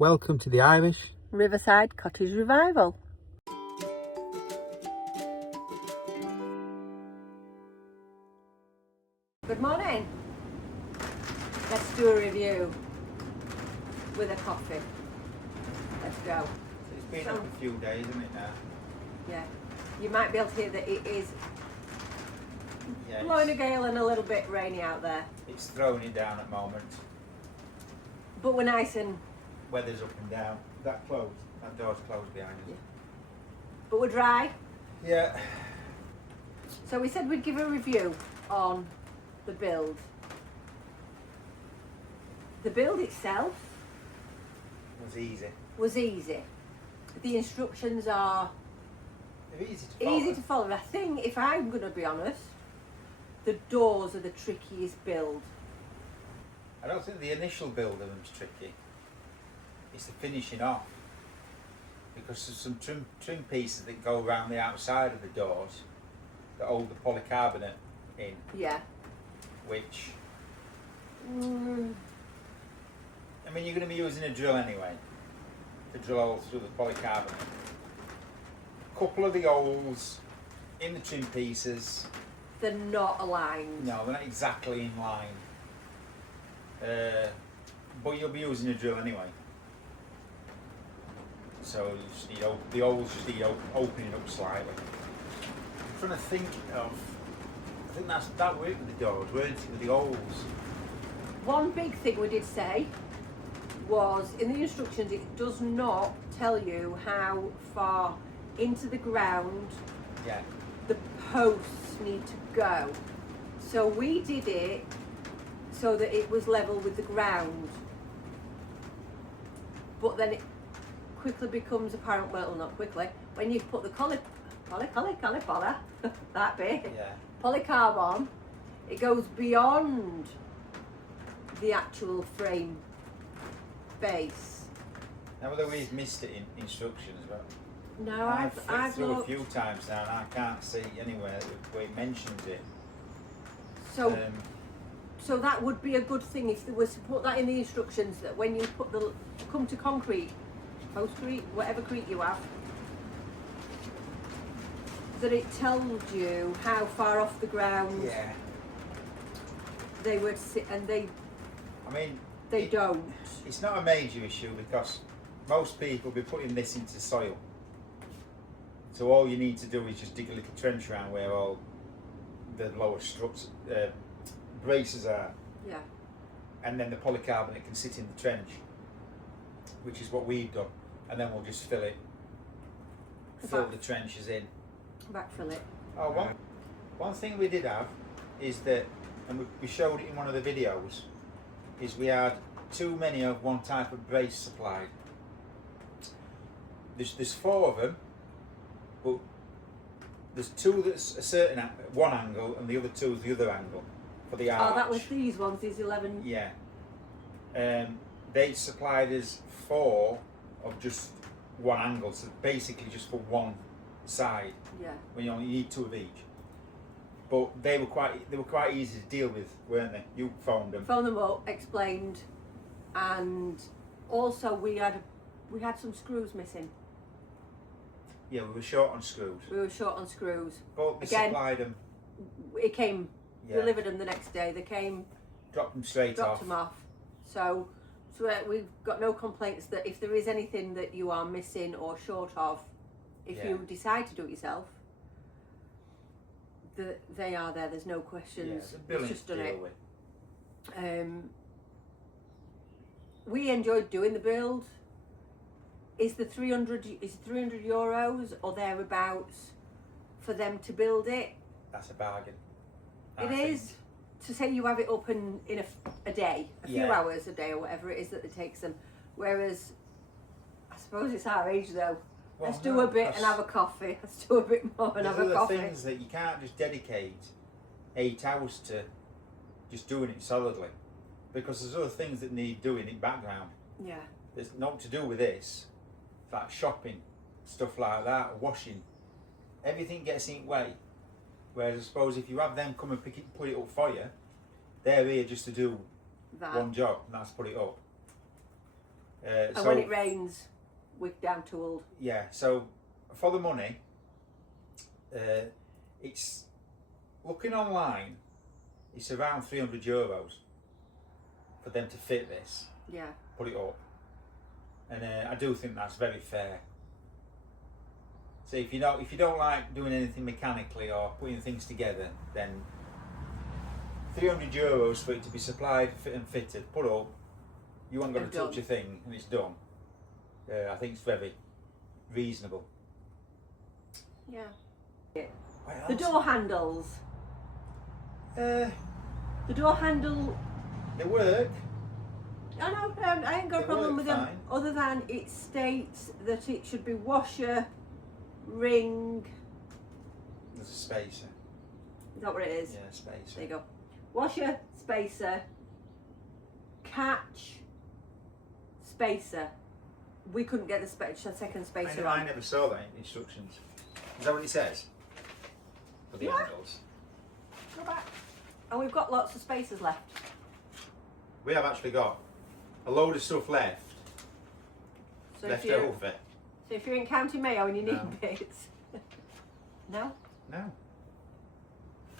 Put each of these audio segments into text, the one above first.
Welcome to the Irish Riverside Cottage Revival. Good morning. Let's do a review with a coffee. Let's go. So it's been up a few days, isn't it now? Yeah. You might be able to hear that it is Yeah, blowing a gale and a little bit rainy out there. it's throwing it down at the moment. But we're nice and, Weather's up and down. That closed. That door's closed behind us. but we're dry. Yeah. So we said we'd give a review on the build. The build itself It was easy. was easy. The instructions are They're easy to follow. easy to follow. I think, if I'm going to be honest, the doors are the trickiest build. I don't think the initial build of them's tricky. It's the finishing off. Because there's some trim pieces that go around the outside of the doors that hold the polycarbonate in, Yeah. which, I mean, you're going to be using a drill anyway to drill holes through the polycarbonate. A couple of the holes in the trim pieces, They're not aligned. no, they're not exactly in line. But you'll be using a drill anyway. So you just need the holes just need opening up slightly. I'm trying to think of. I think that worked with the doors, weren't it? With the holes. One big thing we did say was in the instructions it does not tell you how far into the ground Yeah. the posts need to go. So we did it so that it was level with the ground. But then it quickly becomes apparent, well, not quickly, when you put the poly, that bit, Yeah. polycarb on, it goes beyond the actual frame base. Now whether we've missed it in instructions, but No, I've I've through looked. a few times now and I can't see anywhere where it mentions it. So, so that would be a good thing if there was to put that in the instructions, that when you put the come to concrete, postcrete, whatever crete you have, that it told you how far off the ground Yeah. they would sit, and they I mean, don't. it's not a major issue because most people will be putting this into soil. So all you need to do is just dig a little trench around where all the lower struts, braces are, Yeah. and then the polycarbonate can sit in the trench, which is what we've done, and then we'll just fill the trenches in. Backfill it. Oh, one thing we did have is that, and we showed it in one of the videos, is we had too many of one type of brace supplied. There's 4 of them, but there's 2 that's a certain one angle and the other 2 is the other angle for the arch. Oh, that was these ones, these 11. Yeah. They supplied us 4 of just one angle, so basically just for one side. Yeah. When you only need 2 of each. But they were quite easy to deal with, weren't they? You phoned them. Phoned them up, explained, and also we had some screws missing. Yeah, we were short on screws. We were short on screws. But they Again, supplied them. It came, Yeah. delivered them the next day. They came, Dropped them straight dropped off. them off. So we've got no complaints that if there is anything that you are missing or short of, if Yeah. you decide to do it yourself, they are there. There's no Yeah, questions. it's a billing just to done deal it. with. We enjoyed doing the build. Is 300 euros or thereabouts for them to build it? That's a bargain. It is. To say you have it up in a day, a few Yeah. hours a day or whatever it is that it takes them. Whereas, I suppose it's our age though. Well, Let's do no, a bit and because have a coffee. Let's do a bit more and there's have a other coffee. things that you can't just dedicate 8 hours to just doing it solidly. Because there's other things that need doing in background. Yeah. There's not to do with this. Like shopping, stuff like that, washing. Everything gets in way. Whereas I suppose if you have them come and put it up for you, they're here just to do That. one job, and that's put it up. And so when it rains, we're down tooled. yeah, so for the money, it's looking online. It's around €300 for them to fit this, Yeah. put it up, and I do think that's very fair. So if you don't like doing anything mechanically or putting things together, then €300 for it to be supplied, fit and fitted, put up, you ain't got to touch a thing, and it's done. I think it's very reasonable. Yeah. What The else? door handles. The door handle. They work. I know, I ain't got a They problem work with them, fine. other than it states that it should be washer, ring. There's a spacer. Is that what it is? Yeah, spacer. There you go. Washer, spacer, catch, spacer. We couldn't get the second spacer I on. never saw that in instructions. Is that what it says? For the Yeah. handles. Go back. And we've got lots of spacers left. We have actually got a load of stuff left So over. if you're in County Mayo and you need No. bits. No? No.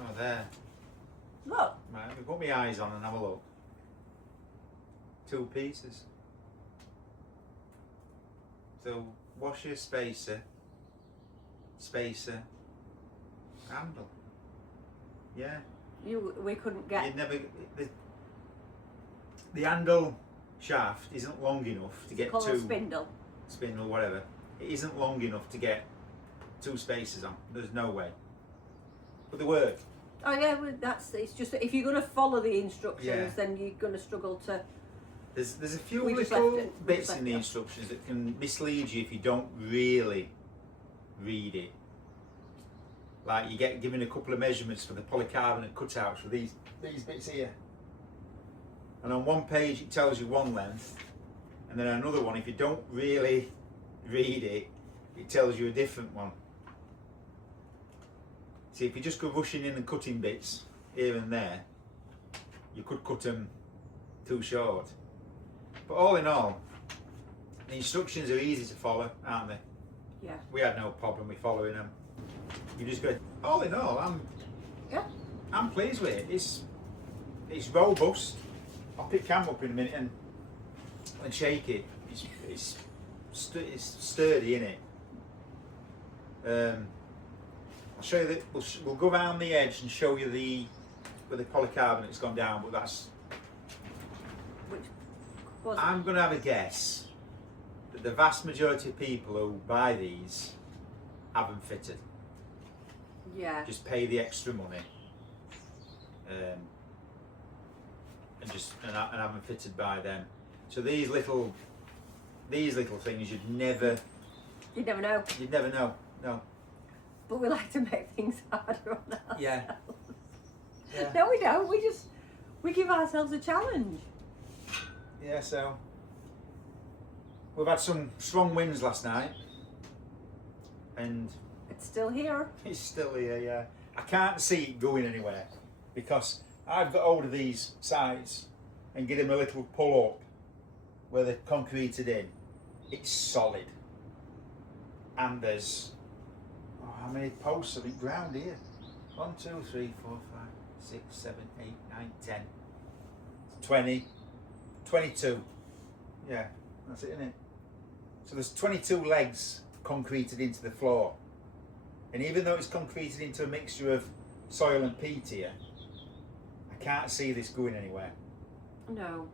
Oh, there. Look. Right, let me put my eyes on and have a look. 2 pieces. So, washer, spacer, handle. Yeah. We couldn't get. You'd never. The handle shaft isn't long enough to get called a 2 spindle. whatever. It isn't long enough to get 2 spacers on. There's no way. But they work. Oh yeah, well, it's just that if you're going to follow the instructions, Yeah. then you're going to struggle to. There's a few We just little left it. We bits just left in the it. instructions that can mislead you if you don't really read it. Like you get given a couple of measurements for the polycarbonate cutouts for these bits here. And on one page it tells you one length, and then another one, if you don't really read it, it tells you a different one. See, if you just go rushing in and cutting bits here and there, you could cut them too short. But all in all, the instructions are easy to follow, aren't they? Yeah. We had no problem with following them. You just go. All in all, I'm pleased with it. It's robust. I'll pick Cam up in a minute and shake it. It's sturdy, isn't it? I'll show you that. We'll go around the edge and show you where the polycarbonate's gone down. But that's. Which was I'm going to have a guess that the vast majority of people who buy these have them fitted. yeah. Just pay the extra money and have them fitted by them. So these little things you'd never know. No. But we like to make things harder on ourselves. Yeah. No, we don't. We give ourselves a challenge. Yeah. So we've had some strong winds last night, and It's still here. it's still here. Yeah. I can't see it going anywhere because I've got hold of these sides and give them a little pull up where they're concreted in. It's solid, and there's how many posts have been ground here? 1, 2, 3, 4, 5, 6, 7, 8, 9, 10, 20, 22. Yeah, that's it, isn't it? So there's 22 legs concreted into the floor, and even though it's concreted into a mixture of soil and peat here, I can't see this going anywhere. No.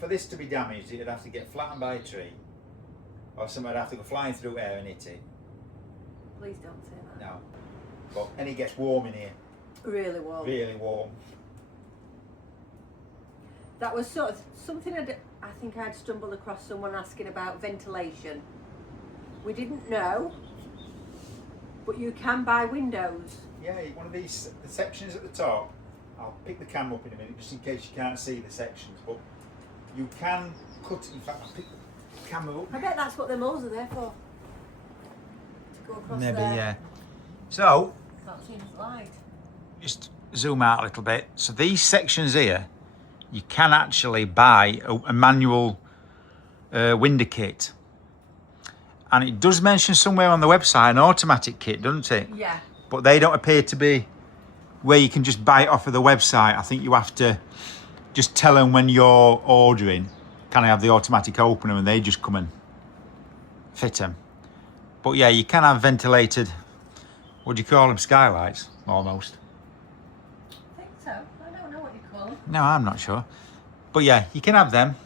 For this to be damaged, it'd have to get flattened by a tree, or somebody would have to go flying through air and hit it. Please don't say that. No. But and it gets warm in here. Really warm. Really warm. That was sort of something I think I'd stumbled across someone asking about ventilation. We didn't know, but you can buy windows. Yeah, one of these the sections at the top. I'll pick the camera up in a minute just in case you can't see the sections, but you can cut. In fact, I'll pick the camera up. I bet that's what the moles are there for. To go across Maybe, there. yeah. So, Can't see the light. just zoom out a little bit. So these sections here, you can actually buy a manual window kit. And it does mention somewhere on the website an automatic kit, doesn't it? Yeah. But they don't appear to be where you can just buy it off of the website. I think you have to just tell them when you're ordering, can I have the automatic opener, and they just come and fit them. But yeah, you can have ventilated, what do you call them, skylights, almost. I think so. I don't know what you call them. No, I'm not sure. But yeah, you can have them.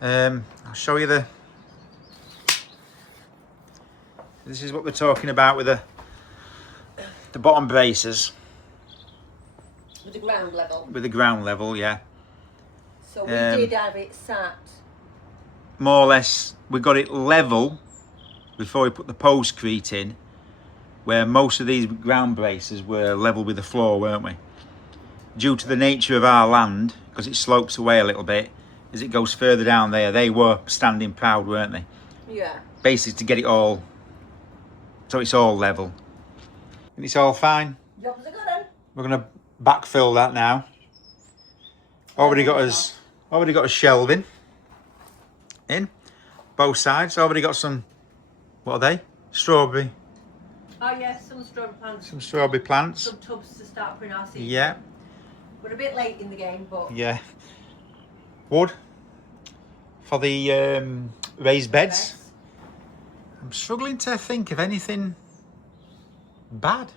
I'll show you this is what we're talking about with the bottom braces. With the ground level. With the ground level, yeah. So we did have it sat. More or less, we got it level before we put the postcrete in, where most of these ground braces were level with the floor, weren't we? Due to the nature of our land, because it slopes away a little bit, as it goes further down there, they were standing proud, weren't they? Yeah. Basically to get it all, so it's all level. And it's all fine. Job's a good one. We're going to backfill that now. Already got a shelving in both sides. Already got some, what are they? Strawberry. Oh yeah, some strawberry plants. Some strawberry plants. Some tubs to start putting our seeds. Yeah. We're a bit late in the game, but Yeah. Wood for the raised beds. I'm struggling to think of anything bad.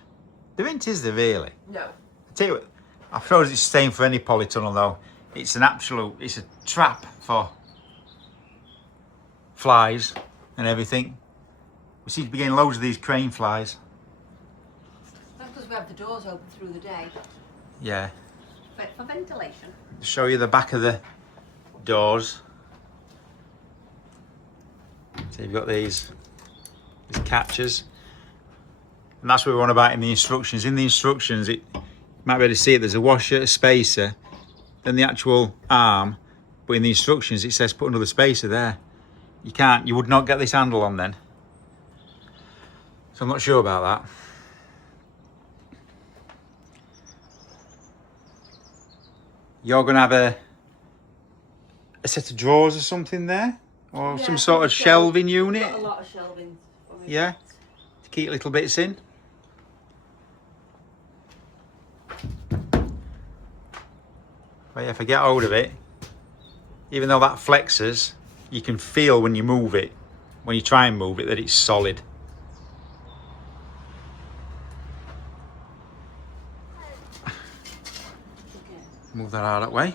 There ain't, is there really? No. I tell you what, I suppose it's the same for any polytunnel though. It's a trap for flies and everything. We seem to be getting loads of these crane flies. That's because we have the doors open through the day. Yeah. For ventilation. Show you the back of the doors. So you've got these catches. And that's what we want about in the instructions. In the instructions, you might be able to see it, there's a washer, a spacer, then the actual arm. But in the instructions, it says put another spacer there. You would not get this handle on then. So I'm not sure about that. You're going to have a set of drawers or something there? Or Yeah, some sort of shelving unit? Got a lot of shelving. For me. Yeah, to keep little bits in. But yeah, if I get hold of it, even though that flexes, you can feel when you move it, when you try and move it, that it's solid. Okay. Move that out of that way.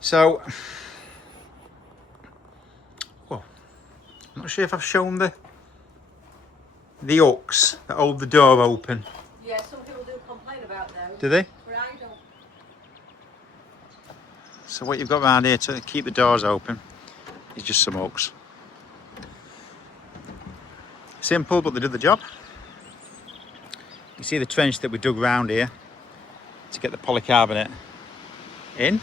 So, well, I'm not sure if I've shown the hooks that hold the door open. Yeah, some people do complain about those. Do they? But I don't. So what you've got around here to keep the doors open is just some hooks. Simple, but they do the job. You see the trench that we dug around here to get the polycarbonate in.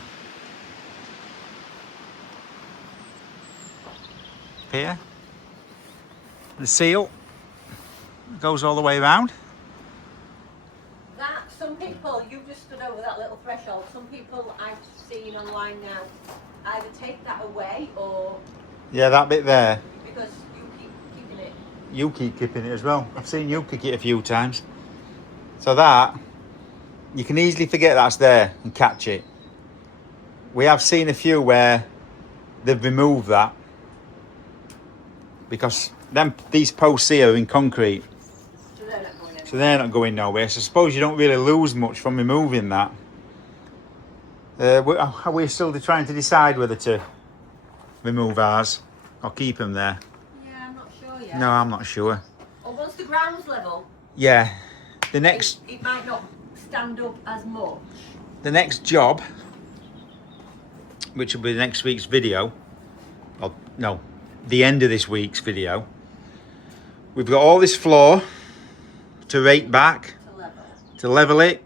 Here. The seal goes all the way around. That, some people, you just stood over that little threshold, some people I've seen online now either take that away or... Yeah, that bit there. Because you keep keeping it. You keep keeping it as well. I've seen you kick it a few times. So that, you can easily forget that's there and catch it. We have seen a few where they've removed that because these posts here are in concrete. So they're not going anywhere. So they're not going nowhere. So I suppose you don't really lose much from removing that. Are we still trying to decide whether to remove ours or keep them there? Yeah, I'm not sure yet. No, I'm not sure. Or once the ground's level, Yeah, the next it might not stand up as much. the next job, which will be next week's video, or no, the end of this week's video, we've got all this floor to rake back, to level it.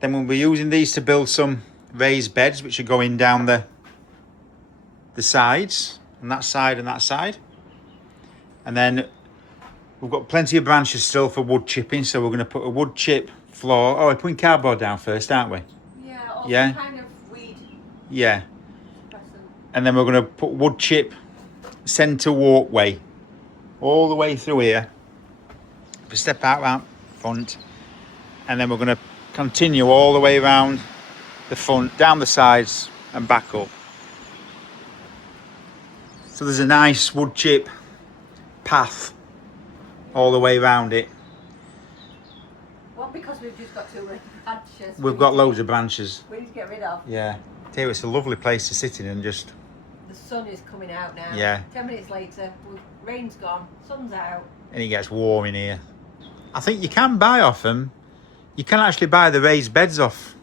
Then we'll be using these to build some raised beds, which are going down the sides, on that side and that side. And then we've got plenty of branches still for wood chipping, so we're going to put a wood chip floor. Oh, we're putting cardboard down first, aren't we? Yeah, or Yeah. some kind of weed. Yeah. and then we're going to put wood chip centre walkway all the way through here. If we step out front, and then we're going to continue all the way around the front, down the sides and back up. So there's a nice wood chip path all the way around it. Well, because we've just got too many branches. We've got loads of branches. We need to get rid of. Yeah. Tell you, it's a lovely place to sit in and just... The sun is coming out now. Yeah. 10 minutes later, rain's gone, sun's out. And it gets warm in here. I think you can buy off them. You can actually buy the raised beds off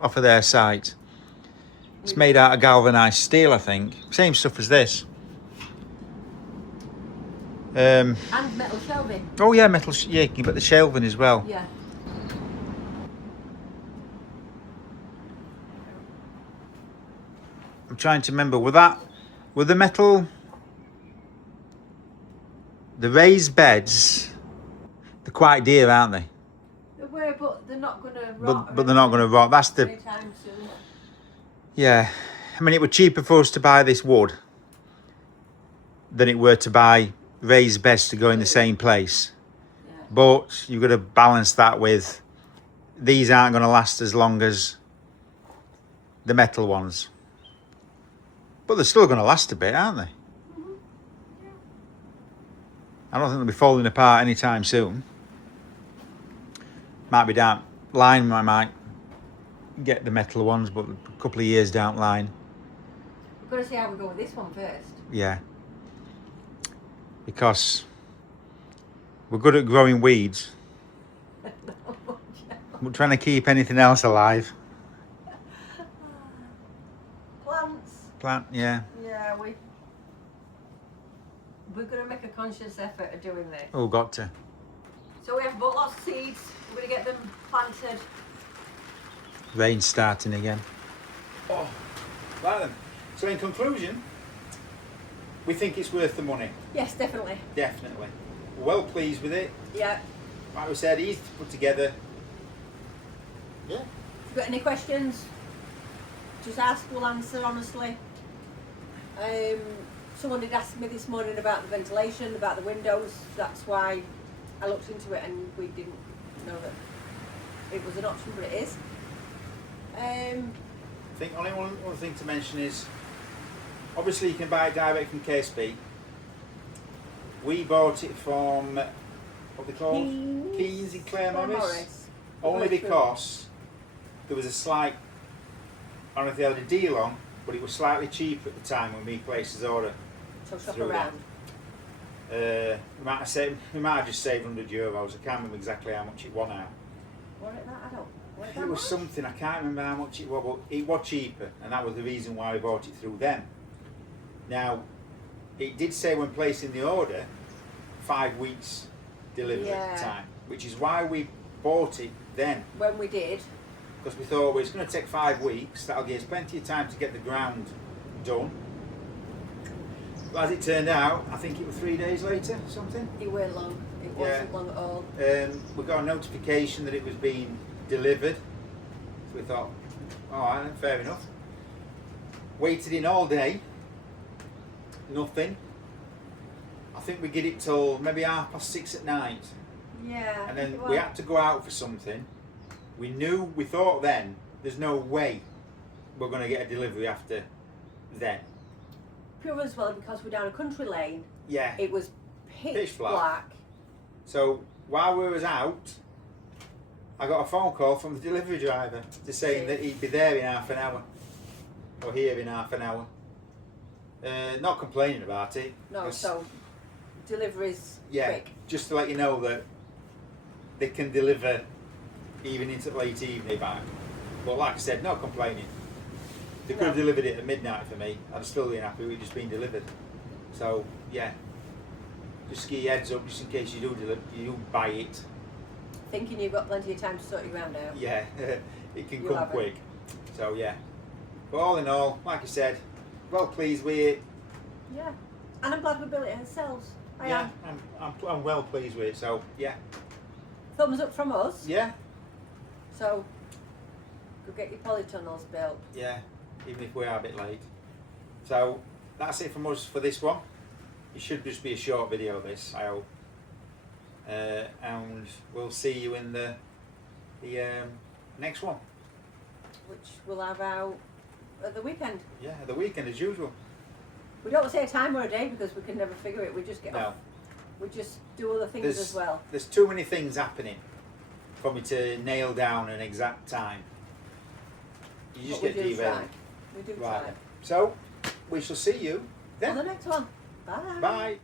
of their site. It's made out of galvanised steel, I think. Same stuff as this. And metal shelving. Oh yeah, metal. Yeah, you can get the shelving as well. Yeah. I'm trying to remember. Were the metal, the raised beds? They're quite dear, aren't they? They were, but they're not going to rot. But they're not going to rot. That's the. Anytime soon. Yeah, I mean, it was cheaper for us to buy this wood than it were to buy raised beds to go in the same place. Yeah. But you've got to balance that with these aren't going to last as long as the metal ones. But they're still going to last a bit, aren't they? Mm-hmm. Yeah. I don't think they'll be falling apart anytime soon. Might be down line, I might get the metal ones, but a couple of years down the line. We've got to see how we go with this one first. Yeah. Because we're good at growing weeds. We're trying to keep anything else alive. Plant, yeah. Yeah, we're going to make a conscious effort of doing this. Oh, got to. So we have bought lots of seeds. We're going to get them planted. Rain's starting again. Oh, right then. So in conclusion, we think it's worth the money. Yes, definitely. Definitely. We're well pleased with it. Yeah. Like we said, easy to put together. Yeah. If you've got any questions, just ask, we'll answer honestly. Someone did ask me this morning about the ventilation, about the windows. That's why I looked into it and we didn't know that it was an option, but it is. I think only one thing to mention is, obviously you can buy it direct from KSB. We bought it from, what they called? Keys in Claremorris. Only because there was a slight, I don't know if they had a deal on, but it was slightly cheaper at the time when we placed his order. So shop around. We might have just saved €100. I can't remember exactly how much it was now. Was it that? I don't. It was something, I can't remember how much it was, but it was cheaper, and that was the reason why we bought it through them. Now, it did say when placing the order, 5 weeks delivery time, which is why we bought it then. When we did. Because we thought, well, it's going to take 5 weeks, that'll give us plenty of time to get the ground done. But as it turned out, I think it was 3 days later, something. It weren't long. It wasn't long at all. We got a notification that it was being delivered. So we thought, alright, fair enough. Waited in all day. Nothing. I think we get it till maybe 6:30 at night. Yeah. And then we had to go out for something. We thought then, there's no way we're going to get a delivery after then. Pure as well, because we're down a country lane. Yeah. It was pitch black. So while we was out, I got a phone call from the delivery driver just saying that he'd be there in half an hour. Or here in half an hour. Not complaining about it. No, so deliveries quick. Just to let you know that they can deliver even into late evening back. But like I said, not complaining. They could have delivered it at midnight for me. I'd still been happy with it just being delivered. So yeah, just give your heads up just in case you do buy it. Thinking you've got plenty of time to sort your ground out. Yeah, it can come quick. So yeah, but all in all, like I said, well pleased with it. Yeah, and I'm glad we built it ourselves. I am. I'm well pleased with it. So yeah. Thumbs up from us. Yeah. So go get your polytunnels built. Yeah, even if we are a bit late. So that's it from us for this one. It should just be a short video, this, I hope. And we'll see you in the next one. Which we'll have out at the weekend. Yeah, the weekend as usual. We don't say a time or a day because we can never figure it. We just get No. off. We just do other things There's, as well. there's too many things happening for me to nail down an exact time. You just But get we do derailed. try. We do Right. try. So we shall see you On then. the next one. Bye. Bye.